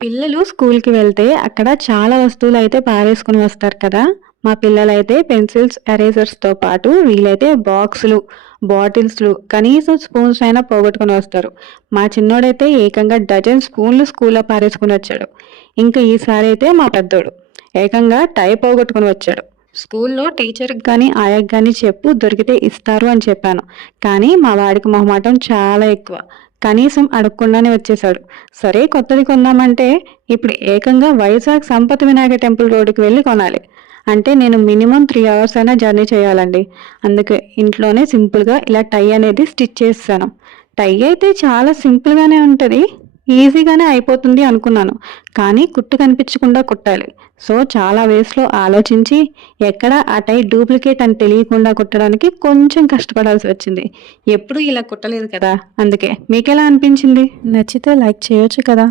పిల్లలు స్కూల్‌కి వెళ్తే అక్కడ చాలా వస్తువులైతే పారేసుకొని వస్తారు కదా! మా పిల్లలైతే పెన్సిల్స్, ఎరేజర్స్‌తో పాటు వీళ్ళైతే బాక్సులు, బాటిల్స్‌లు కనీసం స్పూన్స్ అయినా పోగొట్టుకొని వస్తారు. మా చిన్నోడైతే ఏకంగా డజన్ స్పూన్లు స్కూల్‌లో పారేసుకొనొచ్చాడు. ఇంకా ఈసారైతే మా పెద్దోడు ఏకంగా టై పోగొట్టుకొని వచ్చాడు. స్కూల్‌లో టీచర్‌కి గాని, ఆయాకి గాని చెప్పు దొరికితే ఇస్తారు అని చెప్పాను. కానీ మా వాడికి మొహమాటం చాలా ఎక్కువ. కనీసం అడగకుండానే వచ్చేసాడు. సరే కొత్తది కొందామంటే ఇప్పుడు ఏకంగా వైజాగ్ సంపత్ వినాయక టెంపుల్ రోడ్డుకి వెళ్లి కొనాలి. అంటే నేను మినిమమ్ 3 అవర్స్ అయినా జర్నీ చేయాలండి. అందుకే ఇంట్లోనే సింపుల్‌గా ఇలా టై అనేది స్టిచ్ చేసేసాను. టై అయితే చాలా సింపుల్‌గానే ఉంటది. ఈజీగానే అయిపోతుంది అనుకున్నాను. కానీ కుట్టు కనిపించకుండా కుట్టాలి. సో, చాలా వేస్‌లో ఆలోచించి ఎక్కడ ఆ టై డూప్లికేట్ అని తెలియకుండా కుట్టడానికి కొంచెం కష్టపడాల్సి వచ్చింది. ఎప్పుడూ ఇలా కుట్టలేదు కదా! అందుకే. మీకెలా అనిపించింది? నచ్చితే లైక్ చేయొచ్చు కదా!